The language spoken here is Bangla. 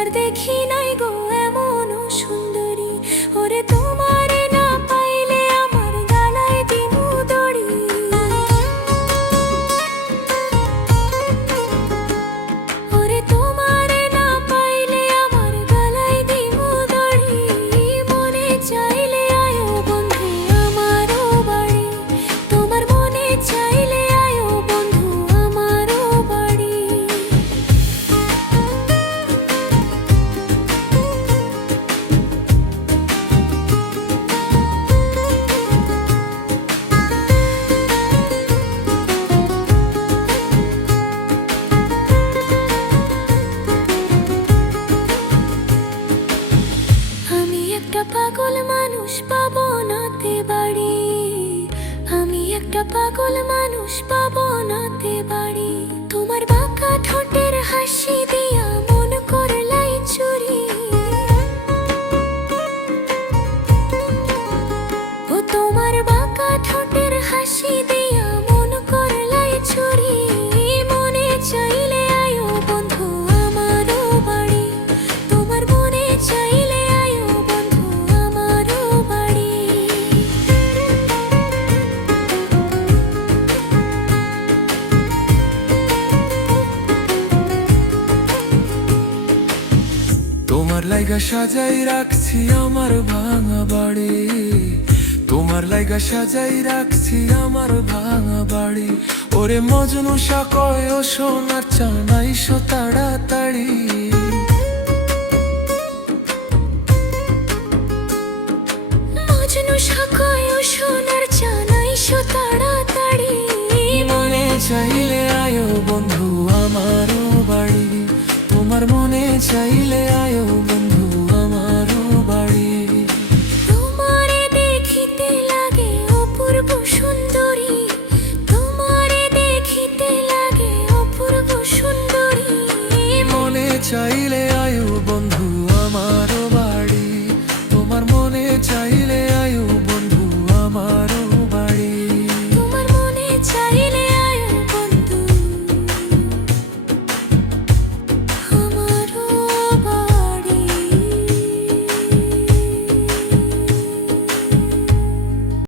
আর দেখি নাই গো। মানুষ পাবো নাতে বাড়ি। আমি একটা পাগল মানুষ পাবো নাতে বাড়ি। তোমার বাঁকা ঠোঁটের হাসি দিয়া মন করলাই চুরি। ও তোমার বাঁকা ঠোঁটের তোমার লাইগা সাজাই রাখছি আমার ভাঙা বাড়ি। তোমার লাইগা সাজাই রাখছি আমার ভাঙা বাড়ি। ওরে মজনু ও সোনার চানাইশো তাড়াতাড়ি।